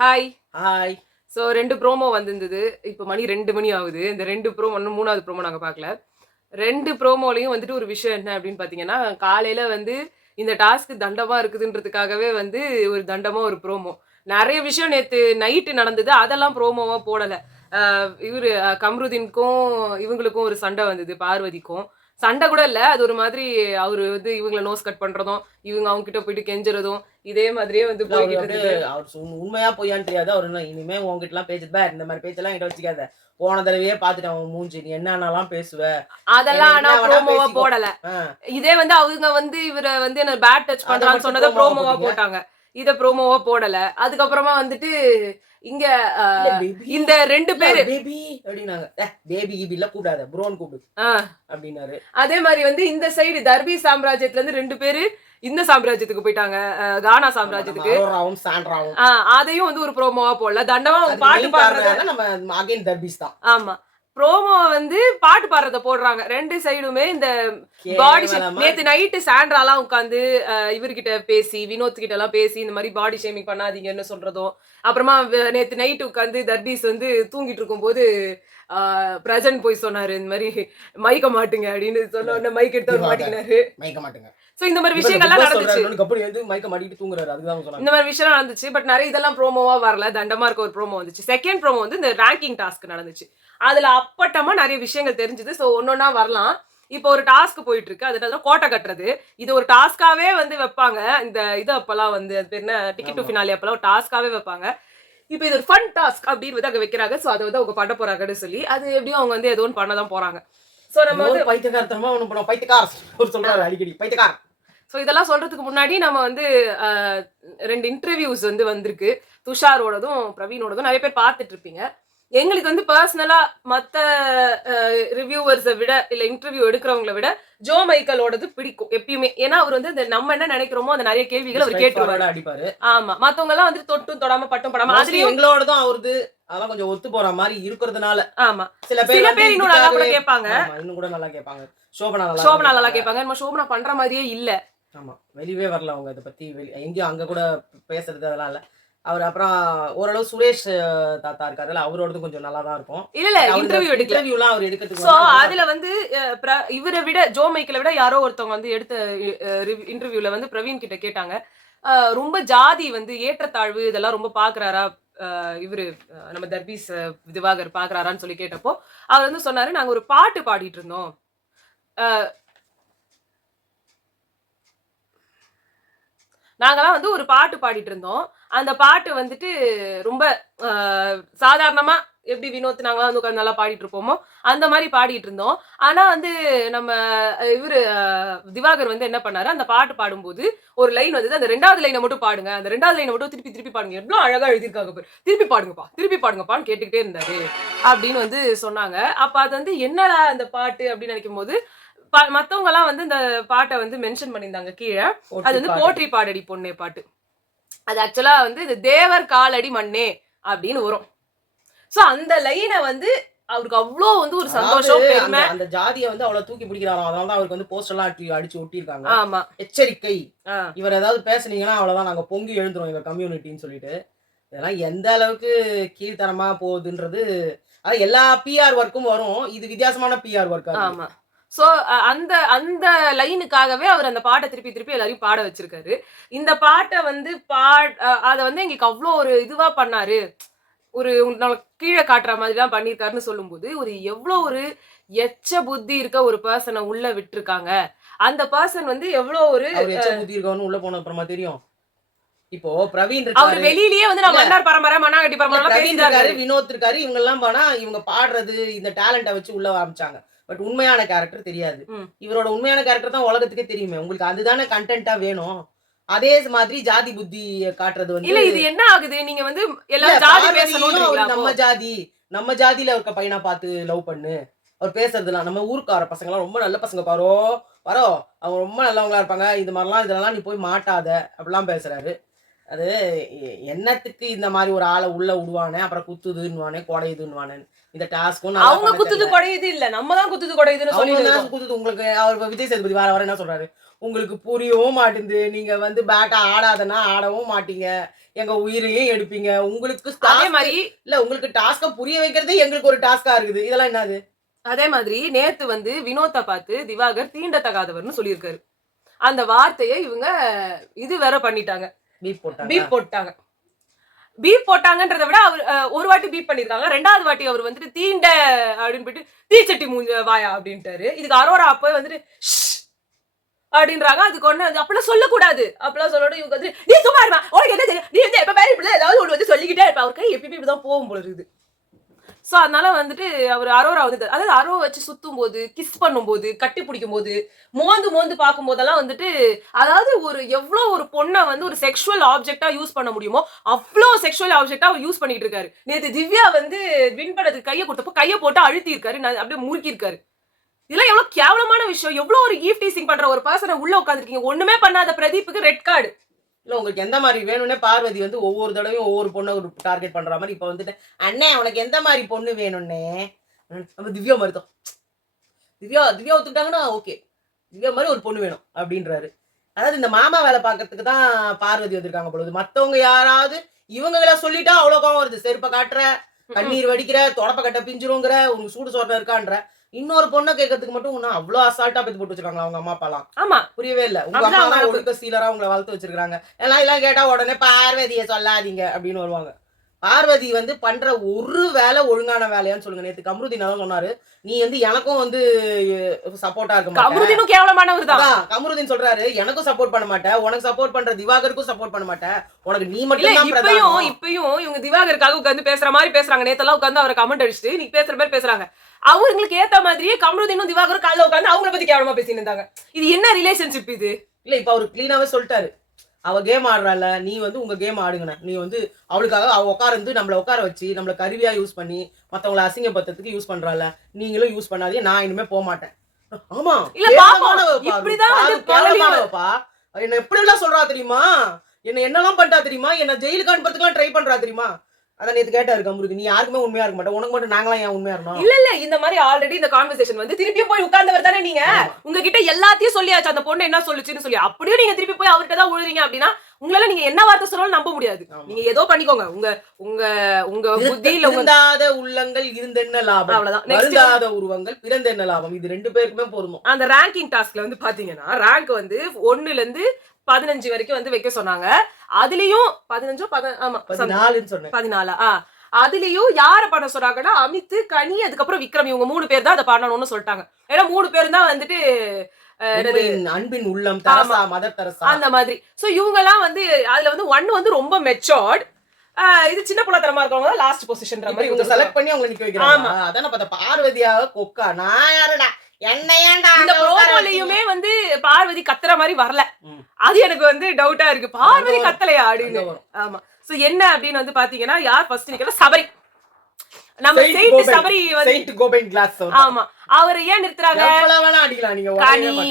Hi. Hi. So 2 promo வந்திருந்தது. இப்போ மணி 2 மணி ஆகுது. இந்த 2 ப்ரோமோ இன்னும் 3வது ப்ரோமோ நாங்க பார்க்கல. 2 ப்ரோமோலயும் வந்துட்டு ஒரு விஷயம் என்ன அப்படின்னு பார்த்தீங்கன்னா, காலையில வந்து இந்த டாஸ்க் தண்டமா இருக்குதுன்றதுக்காகவே வந்து ஒரு தண்டமா ஒரு ப்ரோமோ. நெறைய விஷயம் நேத்து நைட்டு நடந்தது. அதெல்லாம் ப்ரோமோவா போடல. இவரு கம்ருதீனுக்கும் இவங்களுக்கும் ஒரு சண்டை வந்தது பார்வதிக்கும். சண்டை கூட இல்ல. அது ஒரு மாதிரி அவரு வந்து இவங்கள நோஸ் கட் பண்றதும், இவங்க அவங்க கிட்ட போயிட்டு கெஞ்சுறதும், இதே மாதிரியே வந்து இல்ல அவரு போய்க்கிட்டு அப்படியே இருந்தது. அவர் உண்மையா பொய்யான்னு தெரியாது. அவரு இனிமே உன்கிட்டலாம் பேசுறது பார், இந்த மாரி பேச்செல்லாம் என்கிட்ட வச்சுக்காத. போன தடவையே பார்த்துட்டேன் உன் மூஞ்சி. நீ என்னென்னலாம் பேசுவ. அதெல்லாம் ஆனா என்ன வேணா ப்ரோமோவா பேசிக்கோ. போடல. ஆ. இதே வந்து அவங்க வந்து இவர வந்து என்ன பேட் டச் அத பண்றான்னு மட்டும் சொன்னத ப்ரோமோவா ப்ரோமோவா போட்டீங்க. போட்டாங்க. இத ப்ரோமோவா போடல. அதுக்கப்புறமா வந்துட்டு இங்க அ இல்ல பேபி. இந்த 2 இல்ல பேரு பேபி அப்படின்னாங்க. பேபி கீபிலாம் கூப்பிடாத. ப்ரோன்னு கூப்பிடு ஆ அப்படின்னாரு. அதே மாரி வந்து இந்த சைடு தர்பி சாம்ராஜ்யத்துல இருந்து 2 பேரு இந்த சாம்ராஜ்யத்துக்கு போயிட்டாங்க. கானா ஆமா, நம்ம சாம்ராஜ்யத்துக்கு. அரோராவும் சாண்ட்ராவும். ஆ அதையும் வந்து ஒரு ப்ரோமோவா போடல. தண்டமா அவங்க அதுக்கு பாட்டு மெயின் காரணம் பாடுறத யாருன்னா நம்ம அகைன் தர்பீஸ் தான். ஆமா. ப்ரோமோ வந்து பாட்டு பாடுறத போடுறாங்க. 2 சைடுமே இந்த பாடி ஷேம் கேவலமா நேத்து இருக்கு. நைட்டு சாண்ட்ராலாம் உட்காந்து இவர்கிட்ட பேசி, வினோத் கிட்டலாம் பேசி இந்த மாரி பாடி ஷேமிங் பண்ணாதீங்கன்னு சொல்றதும், அப்புறமா நேத்து நைட்டு உட்காந்து தர்பீஸ் வந்து தூங்கிட்டு இருக்கும்போது அ பிரசன்ட் போய் சொன்னாரு. இந்த மாரி "மயக்க மாட்டுங்க" அப்படின்னு சொன்ன உடனே மைக் எடுத்து அவரு திவாகர் மாட்டிக்கினாரு. மயக்க மாட்டேங்க. சோ இந்த மாரி இவர் பிக் விஷயங்கள்லாம் பாஸ் நடந்துச்சு. சொல்றாரு கப்படி வந்து மயக்க மாட்டிட்டு தூங்குறாரு. அதுக்கு தான் இந்த சொன்னாங்க. மாரி விஷயம்லாம் நடந்துச்சு. பட் நெறைய இதெல்லாம் ப்ரோமோவா வரல. தண்டமா இருக்க ஒரு ப்ரோமோ வந்துச்சு. செகண்ட் ப்ரோமோ வந்து இந்த ரேங்கிங் டாஸ்க் நடந்துச்சு. அதுல அப்பட்டமா நெறைய விஷயங்கள் தெரிஞ்சது. சோ ஒன்னொன்னா வரலாம். இப்போ ஒரு டாஸ்க் போயிட்டு இருக்கு. அது என்னது கோட்ட கட்டுறது. இது ஒரு டாஸ்க்காவே வந்து வைப்பாங்க. இந்த இது அப்பலாம் வந்து அது பேர் என்ன டிக்கெட் டு ஆமா. ஃபினாலே அப்பலாம் ஒரு டாஸ்க்காவே வைப்பாங்க. இப்போ இது ஒரு ஃபன் டாஸ்க் அப்படின்னு வந்து அங்க வைக்கிறாங்க. சோ அத வந்து அவங்க பண்ண போறாங்கன்னு சொல்லி, அது எப்படியும் அவங்க வந்து ஏதோ ஒண்ணு பண்ண தான் போறாங்க. சோ நம்ம ஏதோ வந்து ஒரு பைத்தியக்காரத்தனமா ஒண்ணு பண்ணுவோம். பைத்தியக்கார் அவரு சொல்றாரு அடிக்கடி. பைத்தியக்கார். சோ இதெல்லாம் சொல்றதுக்கு முன்னாடி நம்ம வந்து அ 2 இன்டர்வியூஸ் வந்து வந்திருக்கு. துஷாரோடதும், பிரவீனோடதும் நெறைய பேர் பார்த்துட்டு இருப்பீங்க. எங்களுக்கு வந்து பெர்சனலா மத்த ரிவ்யூவர்ஸ விட, இல்ல இன்டர்வியூ எடுக்கிறவங்கள விட, ஜோ மைக்கேலோடது பிடிக்கும் எப்பயுமே. ஏன்னா, அவரு வந்து அந்த நம்ம என்ன நெனைக்கிறோமோ, அந்த நெறைய கேள்விகள அவரு ஸ்ட்ரைட் கேட்டுருவாரு. ஃபார்வர்டா அடிப்பாரு. ஆமா. மத்தவங்கலாம் வந்து தொட்டும் தொடாம, பட்டும் படாம மோஸ்ட்லி அதுலயும் எங்களோடதும் அவருது அதெல்லாம் கொஞ்சம் ஒத்து போற மாரி இருக்கிறதுனால, ஆமா. சில பேர் சில வந்து பேர் இன்னும் நல்லா கூட இதுக்காகவே கேட்பாங்க. ஆமா. இன்னும் கூட நல்லா கேட்பாங்க. சோபனா நல்லா தான் சோபனா நல்லா கேட்பாங்க. கேட்பாங்க. நம்ம சோபனா பண்ற மாரியே இல்ல. ஆமா. வெளியவே வரல அவங்க இத பத்தி எங்கேயும் அங்க கூட பேசுறது அதெல்லாம் இல்ல. அவரு அப்புறம் ஓரளவு சுரேஷ் தாத்தா இருக்காருல்ல, அவரோடதும் கொஞ்சம் நல்லா தான் இருக்கும். இல்ல, இல்ல. பட் அவரு இந்த இன்டர்வியூ எடுக்கல. இன்டர்வியூலாம் அவர் எடுக்கிறதுக்கு சோ, வந்தா அதுல நல்லாருக்கும். வந்து அ பிர இவர விட ஜோ மைக்கேல விட யாரோ ஒருத்தவங்க வந்து எடுத்த இன்டர்வியூல வந்து பிரவீன் கிட்ட கேட்டாங்க. அ ரொம்ப ஜாதி வந்து ஏற்றத்தாழ்வு இதெல்லாம் ரொம்ப பார்க்குறாரா? இவரு நம்ம தர்பீஸ் திவாகர் பார்க்குறாரான்னு சொல்லி கேட்டப்போ, அவர் வந்து சொன்னாரு, "நாங்க ஒரு பாட்டு பாடிட்டு இருந்தோம். அ நாங்கலாம் வந்து ஒரு பாட்டு பாடிட்டு இருந்தோம். அந்த பாட்டு வந்துட்டு ரொம்ப அ சாதாரணமா எப்படி வினோத் நாங்கலாம் வந்து உட்கார்ந்து நல்லா பாடிட்டு இருப்போமோ, அந்த மாரி பாடிட்டு இருந்தோம். ஆனா வந்து நம்ம இவரு திவாகர் வந்து என்ன பண்ணாரு, அந்த பாட்டு பாடும்போது ஒரு லைன் வந்தது. அந்த 2வது லைன மட்டும் பாடுங்க. அந்த 2வது லைன மட்டும் திருப்பி திருப்பி பாடுங்க. எவ்ளோ அழகா எழுதியிருக்காங்க பாரு. திருப்பி பாடுங்கப்பா, திருப்பி பாடுங்கப்பான்னு கேட்டுக்கிட்டே இருந்தாரு. அப்படின்னு வந்து சொன்னாங்க. அப்ப அது வந்து என்னடா அந்த பாட்டு அப்படின்னு நினைக்கும்போது, மத்தவங்கலாம் வந்து இந்த பாட்ட வந்து மென்ஷன் பண்ணியிருந்தாங்க கீழ. அது போற்றி வந்து பாடல். "போற்றி பாடடி பொன்னே" பாட்டு. அது ஆக்சுவலா வந்து இது "தேவர் காலடி மண்ணே" அப்படின்னு வரும். சோ அந்த லைன வந்து அவருக்கு அவ்ளோ வந்து ஒரு அதாவது சந்தோஷம், அந்த பெருமை. அந்த ஜாதிய வந்து அவ்வளவு தூக்கி பிடிக்கிறாராம். அதனால தான் அவருக்கு வந்து போஸ்டர்லாம் அடிச்சு ஒட்டியிருக்காங்க. ஆமா. எச்சரிக்கை. ஆ. இவர் ஏதாவது பேசுனீங்கன்னா அவ்வளவுதான் நாங்க பொங்கி எழுந்துருவோம் எங்க கம்யூனிட்டின்னு சொல்லிட்டு. இதெல்லாம் எந்த அளவுக்கு கீழ்த்தரமா போகுதுன்றது அதான் எல்லா பிஆர் ஒர்க்கும் வரும். இது வித்தியாசமான பிஆர் ஒர்க்கா இருக்குது. ஆமா. சோ அந்த அந்த லைனுக்காகவே அவர் அந்த பாட்ட திருப்பி திருப்பி எல்லாரையும் பாட வச்சிருக்காரு. இந்த பாட்ட வந்து அத வந்து எங்களுக்கு அவ்ளோ ஒரு இதுவா பண்ணாரு. ஒரு நமக்கு கீழ காட்டுற மாதிரிலாம் பண்ணியிருக்காருன்னு சொல்லும்போது, ஒரு எவ்ளோ ஒரு எச்ச புத்தி இருக்க ஒரு பெர்சன உள்ள விட்டுருக்காங்க. அந்த பெர்சன் வந்து எவ்ளோ ஒரு அவர் எச்ச புத்தி இருக்கவன்னு உள்ள போன அப்புறமா தெரியும். இப்போ பிரவீன் அவரு இருக்காரு. வெளியிலேயே வந்து நான் இல்ல மன்னார் பரம்பரை, மண்ணாங்கட்டி இல்ல பரம்பரைலாம் பிரவீன் பேசிட்டு தான் இருக்காரு, இருந்தாரு. வினோத் இருக்காரு. இவங்கலாம் போனா இவங்க பாடுறது, இந்த டேலண்ட்ட வச்சு உள்ள காமிச்சாங்க. பட் உண்மையான கேரக்டர் தெரியாது. ம். இவரோட உண்மையான கேரக்டர் தான் உலகத்துக்கே தெரியுமே. உங்களுக்கு அதுதானே கன்டென்ட்டா வேணும். அதே மாதிரி ஜாதி புத்திய காட்டுறது வந்து இல்ல இது என்ன ஆகுது? நீங்க வந்து இல்ல எல்லாரும் ஜாதி பார்வதியையும் அவரு பேசணும்ன்றீங்களா அப்போ? நம்ம ஜாதியில இருக்க பையனா பார்த்து லவ் பண்ணு. அவர் பேசுறதெல்லாம் நம்ம ஊர்க்கார பசங்கலாம் ரொம்ப நல்ல பசங்க பாரோ, பாரோ அவங்க ரொம்ப நல்லவங்களா இருப்பாங்க. இது மாரிலாம் இதெல்லாம் நீ போய் மாட்டாத. அப்படிலாம் பேசுறாரு. அது என்னத்துக்கு இந்த மாதிரி ஒரு ஆளை உள்ள விடுவானே, அப்புறம் குத்துதுன்னுவானே, குடையுதுன்னுவானே. இந்த டாஸ்க்கும் நல்லா அவங்க பண்ண குத்துது தெரியல. குடையுது இல்ல, நம்ம தான் குத்துது குடையுதுன்னு அவங்க சொல்லிட்டு தான் இருக்கோம். குத்துது. உங்களுக்கு அவர் விஜய் சேதுபதி வர வர என்ன சொல்றாரு, உங்களுக்கு புரியவும் மாட்டேங்குது, நீங்க வந்து பேட்டா ஆடாதனா ஆடவும் மாட்டீங்க, எங்க உயிரையும் எடுப்பீங்க, உங்களுக்கு அதே task- மாதிரி இல்ல உங்களுக்கு டாஸ்க புரிய வைக்கிறதே எங்களுக்கு ஒரு டாஸ்கா இருக்குது. இதெல்லாம் என்னது? அதே மாதிரி நேத்து வந்து வினோத்தை பார்த்து திவாகர் தீண்டத்தகாதவர்னு சொல்லியிருக்காரு. அந்த வார்த்தையை இவங்க இது வேற பண்ணிட்டாங்க, பீப் போட்டாங்க. பீப் போட்டாங்க. பீப் போட்டாங்கன்றத விட அவர் ஒரு வாட்டி பீப் பண்ணிருக்காங்க, ரெண்டாவது வாட்டி அவர் வந்துட்டு தீண்ட அப்படின்னு போயிட்டு தீச்சட்டி மூஞ்ச வாயா அப்படின்ட்டாரு. இதுக்கு அரோரா அப்ப வந்துட்டு "ஷ்" அப்படின்றாங்க. அதுக்கு ஒண்ணு வந்து அப்பெல்லாம் சொல்லக்கூடாது, அப்பெல்லாம் சொல்லணும். இவங்க வந்து நீ சும்மா இருமா, உனக்கு என்ன தெரியும், நீ வந்து எப்ப மேரி இப்படி ஏதாவது ஒன்று வந்து சொல்லிக்கிட்டே இருப்பா, அவர் கை எப்பயுமே இப்படிதான் போகும் போல இருக்குது. ஸோ அதனால வந்துட்டு அவர் அரோரா வந்து அதாவது அரோவை வச்சு சுத்தும் போது, கிஸ் பண்ணும்போது, கட்டி பிடிக்கும் போது, மோந்து மோந்து பார்க்கும் போதெல்லாம் வந்துட்டு அதாவது ஒரு எவ்வளோ ஒரு பொண்ணை வந்து ஒரு செக்ஷுவல் ஆப்ஜெக்டா யூஸ் பண்ண முடியுமோ அவ்வளோ செக்ஷுவல் ஆப்ஜெக்டா அவர் யூஸ் பண்ணிட்டு இருக்காரு. நேற்று திவ்யா வந்து வின் பண்ணதுக்கு கையை கொடுத்தப்போ கையை போட்டு அழுத்தி இருக்காரு, அப்படியே முறுக்கி இருக்காரு. இதெல்லாம் எவ்வளவு கேவலமான விஷயம். எவ்வளவு ஒரு ஈவ் டீசிங் பண்ற ஒரு பர்சனை உள்ள உட்காந்துருக்கீங்க. ஒண்ணுமே பண்ணாத பிரதீப்புக்கு ரெட் கார்டு. இல்ல உங்களுக்கு எந்த மாதிரி வேணும்னே பார்வதி வந்து ஒவ்வொரு தடவையும் ஒவ்வொரு பொண்ணை ஒரு டார்கெட் பண்ற மாதிரி இப்ப வந்துட்டு அண்ணே உனக்கு எந்த மாதிரி பொண்ணு வேணும்னே, நம்ம திவ்யா மாதிரி தான். திவ்யா ஒத்துக்கிட்டாங்கன்னா ஓகே, திவ்யா மாதிரி ஒரு பொண்ணு வேணும் அப்படின்றாரு. அதாவது இந்த மாமா வேலை பார்க்கறதுக்கு தான் பார்வதி வந்திருக்காங்க பொழுது. மத்தவங்க யாராவது இவங்க சொல்லிட்டா அவ்வளவு கோவம் வருது. செருப்பை காட்டுற, கண்ணீர் வடிக்கிற, தொடப்ப கட்ட பிஞ்சிருங்கிற, உனக்கு சூடு சோட்டை இருக்கான்ற. இன்னொரு பொண்ணை கேட்கறதுக்கு மட்டும் ஒன்னும் அவ்வளவு அசால்ட்டா பேத்து போட்டு வச்சிருக்காங்க அவங்க அம்மா அப்பாலாம். ஆமா, புரியவே இல்ல. உங்க அப்படிதான் அம்மா அவங்க ஒழுக்க சீலரா உங்களை வளர்த்து வச்சிருக்காங்க. எல்லாம் கேட்டா உடனே பார்வதியை சொல்லாதீங்க அப்படின்னு வருவாங்க. பார்வதி வந்து பண்ற ஒரு வேலை ஒழுங்கான வேலையான்னு சொல்லுங்க. நேத்து கமருதீன் தான் சொன்னாரு, நீ வந்து எனக்கும் வந்து சப்போர்ட்டா இருக்க மாட்டே. கமருதீனும் கேவலமானவர் தான். அதான் கமருதீன் சொல்றாரு, எனக்கும் சப்போர்ட் பண்ண மாட்டேன், உனக்கு சப்போர்ட் பண்ற திவாகருக்கும் சப்போர்ட் பண்ண மாட்டேன், உனக்கு நீ இல்ல மட்டும் தான் பிரதானம். இப்பயும் இவங்க திவாகருக்காக உட்கார்ந்து பேசுற மாதிரி பேசுறாங்க. நேத்தெல்லாம் உட்கார்ந்து அவரை கமெண்ட் அடிச்சுட்டு நீ பேசுற மாதிரி பேசுறாங்க. அவங்களுக்கு ஏத்த மாதிரியே கமருதீனும் திவாகரும் காலைல உட்கார்ந்து அவங்கள பத்தி கேவலமா பேசிட்டு இருந்தாங்க. இது என்ன ரிலேஷன்ஷிப் இது? இல்ல இப்ப அவரு கிளீனாவே சொல்லிட்டாரு, அவ கேம் ஆடுறாள், நீ வந்து உங்க கேம் ஆடுங்கண்ண, நீ வந்து அவளுக்காக அவ உட்கார்ந்து நம்மள உட்கார வச்சு நம்மள கருவியா யூஸ் பண்ணி மத்தவங்களை அசிங்கப்படுத்துறதுக்கு யூஸ் பண்றாள், நீங்களும் யூஸ் பண்ணாதீங்க, நான் இனிமே போக மாட்டேன். ஆமா இல்ல பாப்போம், இப்படிதான் வந்து கேவலமானவப்பா. என்ன எப்படி எல்லாம் சொல்றா தெரியுமா, என்ன என்னெல்லாம் பண்ணிட்டா தெரியுமா, என்ன ஜெயிலுக்கு அனுப்புறதுக்குலாம் ட்ரை பண்றா தெரியுமா. அதான் நேத்து கேட்டாரு கமருக்கு, நீ யாருக்குமே உண்மையா இருக்க மாட்டேன், உனக்கு மட்டும் நாங்களாம் ஏன் உண்மையா இருந்தோம். இல்ல இந்த மாதிரி ஆல்ரெடி இந்த கான்வர்சேஷன் வந்து திருப்பியும் போய் உட்கார்ந்தவர் தானே நீங்க. உங்ககிட்ட எல்லாத்தையும் சொல்லியாச்சு அந்த பொண்ணு என்ன சொல்லுச்சுன்னு சொல்லி, அப்படியே நீங்க திருப்பி போய் அவர்கிட்ட தான் உழுறீங்க அப்படின்னா உங்களால நீங்க என்ன வார்த்தை சொன்னாலும் நம்ப முடியாது. நீங்க ஏதோ பண்ணிக்கோங்க, உங்க உங்க உங்க புத்தியில இருந்தாத உள்ளங்கள் இருந்தென்ன லாபம், அவ்வளவுதான். வருந்தாத உருவங்கள் பிறந்தென்ன லாபம், இது ரெண்டு பேருக்குமே பொருந்தும். அந்த ரேங்கிங் டாஸ்க்ல வந்து பாத்தீங்கன்னா ரேங்க் வந்து 1ல இருந்து 15 வரைக்கும் வந்து வைக்க சொன்னாங்க. அதுலயும் 15 14 சொன்னேன், 14 அதுலயும் யார பண்ண சொன்னாங்கன்னா அமித், கனி, அதுக்கப்புறம் விக்ரம், இவங்க 3 பேர் தான் அதை பண்ணணும்னு சொல்லிட்டாங்க. ஏன்னா 3 பேரும் தான் வந்துட்டு அன்பின் உள்ளம் தரசா, மதர் தரசா அந்த மாதிரி. சோ இவங்க எல்லாம் வந்து அதுல வந்து 1 வந்து ரொம்ப மெச்சூர்ட், இது சின்ன புள்ளத்தனமா இருக்கவங்க தான் லாஸ்ட் பொசிஷன்ற மாதிரி இவங்க செலக்ட் பண்ணி அவங்க நிக்க வைக்கிறாங்க. அதான பார்த்தா பார்வதியாக கொக்கா, நான் யாருடா என்ன ஏன்டா. இந்த ப்ரோமோலயுமே வந்து பார்வதி கத்துற மாதிரி வரல, அது எனக்கு வந்து டவுட்டா இருக்கு, பார்வதி கத்தலையா அப்படின்னு. ஆமா, சோ என்ன அப்படின்னு வந்து பாத்தீங்கன்னா யார் ஃபர்ஸ்ட் நிக்கல, சபரி. நம்ம செயின்ட் சபரி வந்து செயின்ட் கோபைன் கிளாஸ். ஆமா, அவர் ஏன் நிறுத்துறாங்க, அடிக்கலாம் நீங்க. கனி,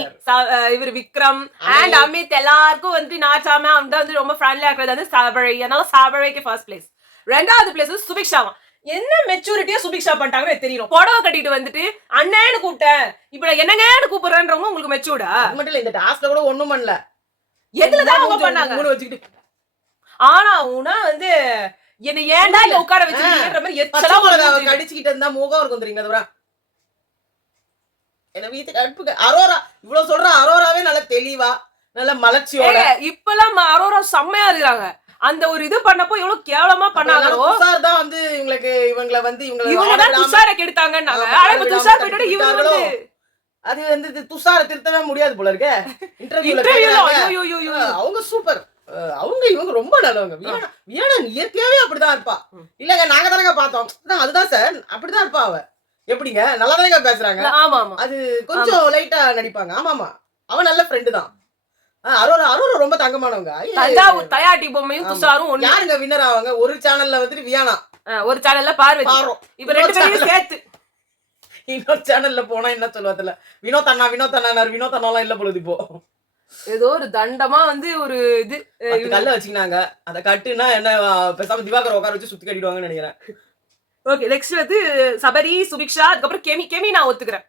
இவர் விக்ரம் அண்ட் அமித் எல்லாருக்கும் வந்து நாச்சாம அவங்க வந்து ரொம்ப ஃப்ரெண்ட்லியா இருக்கிறது வந்து சபரி. அதனால சபரிக்கு ஃபர்ஸ்ட் பிளேஸ். ரெண்டாவது பிளேஸ் வந்து சுபிக்ஷாவா. என்ன மெச்சூரிட்டியா சுபிக்ஷா பண்ணிட்டாங்கன்னு தெரியும். புடவை கட்டிட்டு வந்துட்டு அண்ணேன்னு கூப்பிட்டேன், இப்ப என்னங்கன்னு கூப்பிடுறேன்றவங்க உங்களுக்கு மெச்சூர்டா? மட்டும் இல்ல, இந்த டாஸ்க்ல கூட ஒண்ணும் பண்ணல, எதுலதான் அவங்க பண்ணாங்க. ஆனா உனா வந்து என்ன ஏன்டா இங்க உட்கார வச்சிருக்கீங்கன்ற மாதிரி எச்சலா கடிச்சிட்டு இருந்தா முகம் இருக்கும் தெரியுங்க. அதுவா என்ன வீட்டுக்கு அனுப்புங்க. அரோரா இவ்வளவு சொல்ற, அரோராவே நல்ல தெளிவா நல்ல மலர்ச்சியோட. இப்பெல்லாம் அரோரா செம்மையா இருக்காங்க. அந்த ஒரு இது பண்ணப்போ எவ்வளவு கேவலமா பண்ணாங்களோ. துஷார் தான் வந்து இவங்களை வந்து இவங்க தான் துஷாரை கெடுத்தாங்கன்னாங்க. ஆனா இப்ப துஷார் போயிட்டு இவங்க வந்து அது வந்து துஷாரை திருத்தவே முடியாது போல இருக்கு. இன்டர்வியூல அவங்க சூப்பர், இவங்க ரொம்ப நல்லவங்க. வியானா இயற்கையாவே அப்படிதான் இருப்பா. இல்லங்க நாங்க தானங்க பார்த்தோம், அதுதான் சார் அப்படிதான் இருப்பா. அவ எப்படிங்க நல்லா தானங்க பேசுறாங்க. ஆமா, அது கொஞ்சம் லைட்டா நடிப்பாங்க. ஆமா, அவ நல்ல ஃப்ரெண்டு தான். அரோரா ரொம்ப தங்கமானவங்க. தஞ்சாவூர் தயாட்டி பொம்மையும் துஷாரும் ஒண்ணு. யாருங்க வின்னர் ஆவாங்க? ஒரு சேனல்ல வந்துட்டு வியானா, ஒரு சேனல்ல பார்வதி. இப்ப ரெண்டு பேரும் சேர்த்து இன்னொரு சேனல்ல போனா என்ன சொல்லுவாங்கல்ல, வினோத் அண்ணாலாம் இல்ல பொழுது இப்போ ஏதோ ஒரு தண்டமா வந்து ஒரு இது 10 கல்ல வச்சுக்கினாங்க. அத கட்டுனா என்ன பேசாம திவாகர் உட்கார வச்சு சுத்தி கட்டிடுவாங்கன்னு நினைக்கிறேன். ஓகே நெக்ஸ்ட் வந்து சபரி, சுபிக்ஷா, அதுக்கப்புறம் கெமி நான் ஒத்துக்கிறேன்.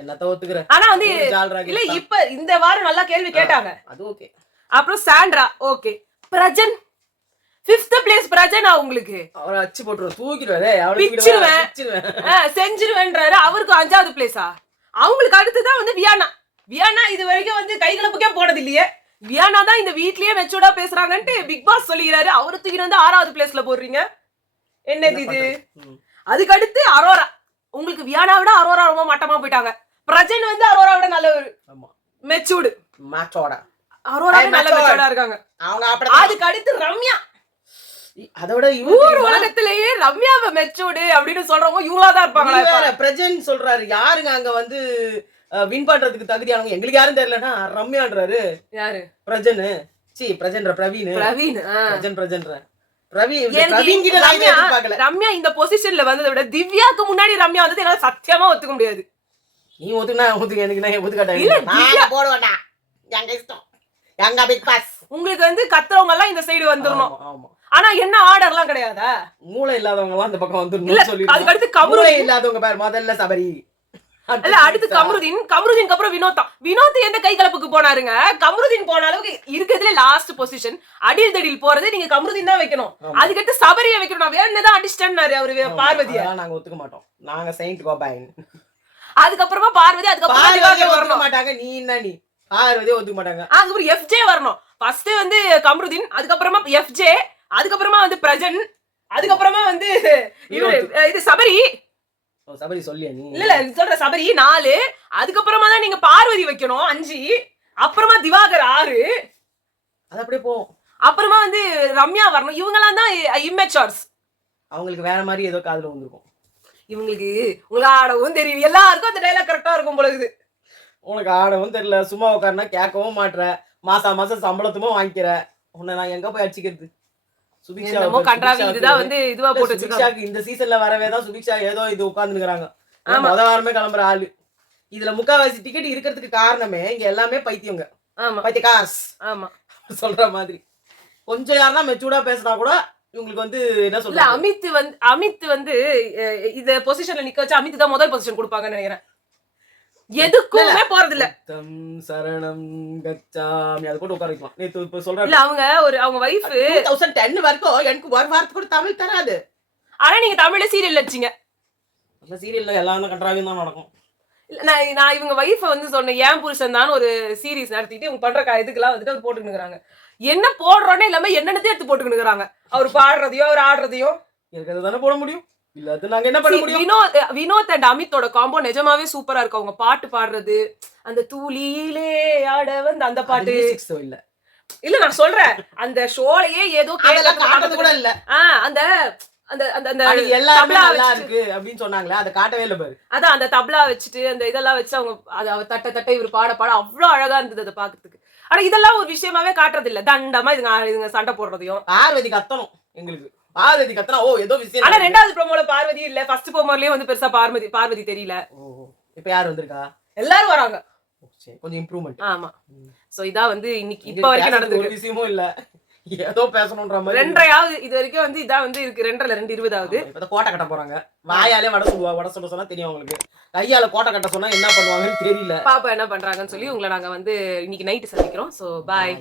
என்னத்த ஒத்துக்கிறேன். ஆனா வந்து ஒரு ஜால்ரா இல்ல கேஸ் தான். இப்ப இந்த வாரம் நல்லா கேள்வி கேட்டாங்க. அது ஓகே. அப்புறம் Sandra okay. Prajan 5th place Prajana உங்களுக்கு அவர அச்சு போட்டுருவோம். தூக்கிடுவாரு. அவரை பிச்சிருவேன். பிச்சிருவேன். செஞ்சிருவேன்றாரு. அவருக்கு 5வது பிளேஸா? அவங்களுக்கு அடுத்துதான் வந்து வியானா இது வரைக்கும் வந்து கைகலப்புக்கே போனது இல்லையே. வியானா தான் இந்த வீட்லயே மெச்சூர்டா பேசுறாங்கன்ட்டு பிக் பாஸ் சொல்லிக்கிறாரு. அவரு தூக்கி வந்து 6வது பிளேஸ்ல போடுறீங்க. என்னது இது? அதுக்கு அடுத்து அரோரா. உங்களுக்கு வியானா விட அரோரா ரொம்ப மட்டமா போயிட்டாங்க. பிரஜன் வந்து அரோரா விட நல்ல ஒரு மெச்சூர்டு. மேட்சோட அரோரா நல்ல மெச்சூர்டா இருக்காங்க. அவங்க அப்படி அதுக்கு அடுத்து ரம்யா. அதோட ஊர் உலகத்திலேயே ரம்யாவை மெச்சூர்டு அப்படின்னு சொல்றவங்க இவங்களாதான் இருப்பாங்களா? பிரஜன் சொல்றாரு. யாருங்க அங்க வந்து வின் பண்றதுக்கு தகுதியானவங்க? எங்களுக்கு யாரும் தெரியலன்னா ரம்யான்றாரு. யாரு? பிரஜனு. பிரஜன்ற பிரவீன். பிரஜன்ற பிரவீன் கிட்ட நான் எதிர்பார்க்கல. ரம்யா இந்த பொசிஷன்ல வந்ததை விட திவ்யாக்கு முன்னாடி ரம்யா வந்தது என்னால சத்தியமா ஒத்துக்க முடியாது. நீ ஒத்துக்கினா ஒத்துக்க, எனக்கு நான் ஒத்துக்காட்டேன். இல்ல நான் போட வேண்டாம், எங்க இஷ்டம், எங்க பிக் பாஸ். உங்களுக்கு வந்து கத்துறவங்க எல்லாம் இந்த சைடு வந்துடணும். ஆமா. ஆனா என்ன ஆர்டர்லாம் கிடையாதா? மூளை இல்லாதவங்க எல்லாம் அந்த பக்கம் வந்துடணும் சொல்லி. அதுக்கு அடுத்து மூளை கமருதீன் இல்லாதவங்க பேர் முதல்ல சபரி. இல்ல அடுத்து கமருதீனுக்கு அப்புறம் வினோத் எந்த கை கலப்புக்கு போனாருங்க? கமருதீன் போன அளவுக்கு இருக்கிறதுல லாஸ்ட் பொசிஷன். அடில் தடில் போறது நீங்க கமருதீன் தான் வைக்கணும். அதுக்கடுத்து சபரியை வைக்கணும். நான் வேணுதான் அடிச்சிட்டேன்னாரு அவரு பார்வதியா. நாங்க ஒத்துக்க மாட்டோம். நாங்க செயின்ட் கோபாயின். அதுக்கப்புறமா பார்வதி, அதுக்கப்புறம் ஒத்துக்க மாட்டாங்க. நீ என்ன நீ பார்வதியே ஒத்துக்க மாட்டாங்க. அதுக்கப்புறம் எஃப்ஜே வரணும். ஃபர்ஸ்ட் வந்து கமருதீன், அதுக்கப்புறமா எஃப்ஜே, அதுக்கப்புறமா வந்து பிரஜன், அதுக்கப்புறமா வந்து இது சபரி. சபரி சொல்லியா நீ? இல்ல சொல்ற சபரி 4, அதுக்கப்புறமா தான் நீங்க பார்வதி வைக்கணும் 5, அப்புறமா திவாகர் 6, அது அப்படியே போவோம். அப்புறமா வந்து ரம்யா வரணும். இவங்கெல்லாம் தான் இம்மெச்சூர்ஸ். அவங்களுக்கு வேற மாதிரி ஏதோ காதுல வந்திருக்கும். இவங்களுக்கு உங்களுக்கு ஆடவும் தெரியும். எல்லாருக்கும் அந்த டைலாக் கரெக்டா இருக்கும் போல இருக்குது. உனக்கு ஆடவும் தெரியல, சும்மா உட்காருனா கேட்கவும் மாட்ற, மாசம் சம்பளத்துமும் வாங்கிக்கிற. உன்னை நான் எங்க போய் அடிச்சுக்கிறது? இந்த சீசன்ல வரவே தான் சுபிக்ஷா ஏதோ இது உட்கார்ந்துருக்காங்க. முத வாரமே கிளம்புற ஆளு. இதுல முக்காவாசி டிக்கெட் இருக்கிறதுக்கு காரணமே இங்க எல்லாமே பைத்தியங்க. பைத்தியக்காஸ் சொல்ற மாதிரி. கொஞ்சம் யாருன்னா மெச்சூர்டா பேசினா கூட இவங்களுக்கு வந்து என்ன சொல்ல. அமித் வந்து இந்த பொசிஷன்ல நிக்க வச்சு அமித் தான் முதல் பொசிஷன் கொடுப்பாங்கன்னு நினைக்கிறேன். எதுக்குமே போறது இல்ல. சரணம் கச்சாமி அது கூட உட்கார வைக்கலாம். நேத்து இப்ப சொல்றேன். இல்ல அவங்க வைஃப் 2010 வரைக்கும் எனக்கு ஒரு வாரத்துக்கு கூட தமிழ் தராது. ஆனா நீங்க தமிழ்ல சீரியல் வச்சீங்க. அந்த சீரியல்ல எல்லாமே கன்றாவியும் தான் நடக்கும். நான் இவங்க வைஃப வந்து சொன்னேன், ஏன் புருஷன் தான் ஒரு சீரீஸ் நடத்திட்டு இவங்க பண்ற இதுக்கெல்லாம் வந்துட்டு அவர் போட்டுக்கிறாங்க. என்ன போடுறோன்னே இல்லாம என்னென்னதே எடுத்து போட்டுக்கிறாங்க. அவர் பாடுறதையும் அவர் ஆடுறதையும் இருக்கிறது தானே போட முடியும். இல்ல அது நாங்க என்ன பண்ண முடியும்? வினோத் அண்ட் அமித்தோட காம்போ நிஜமாவே சூப்பரா இருக்கு. அவங்க பாட்டு பாடுறது, அந்த தூளியிலே ஆட வந்து அந்த பாட்டு இல்ல இல்ல நான் சொல்றேன், அந்த ஷோலயே ஏதோ காட்டது கூட இல்ல. அந்த அந்த அந்த எல்லாமே நல்லா இருக்கு அப்படின்னு சொன்னாங்களே, அதை காட்டவே இல்ல பாரு. அதான் அந்த தப்லா வச்சுட்டு அந்த இதெல்லாம் வச்சு அவங்க அதை தட்ட இவர் பாட அவ்வளவு அழகா இருந்தது அதை பாக்குறதுக்கு. ஆனா இதெல்லாம் ஒரு விஷயமாவே காட்டுறது இல்ல. தண்டமா இதுங்க சண்டை போடுறதையும். பார்வதி கத்தணும் எங்களுக்கு. பார்வதி கத்தனா ஓ ஏதோ விஷயம். ஆனா 2வது ப்ரோமோல பார்வதி இல்ல, ஃபர்ஸ்ட் ப்ரோமோலயே வந்து பெருசா பார்வதி தெரியல. இப்ப யார் வந்திருக்கா? எல்லாரும் வராங்க. கொஞ்சம் இம்ப்ரூவ்மென்ட். ஆமா. சோ இதான் வந்து இன்னைக்கு இப்ப வரைக்கும் நடந்துருக்கு. ஒரு விஷயமும் இல்ல, ஏதோ பேசணும்ன்ற மாதிரி. 2வது இது வரைக்கும் வந்து இதான் வந்து இருக்கு. 2ல 2 20வது. இப்ப கோட்டை கட்ட போறாங்க. வாயாலே வட சொல்ல சொன்னா தெரியும் உங்களுக்கு. கையால கோட்டை கட்ட சொன்னா என்ன பண்ணுவாங்கன்னு தெரியல. பாப்பா என்ன பண்றாங்கன்னு சொல்லி உங்களை நாங்க வந்து இன்னைக்கு நைட் சந்திக்கிறோம். சோ பாய்.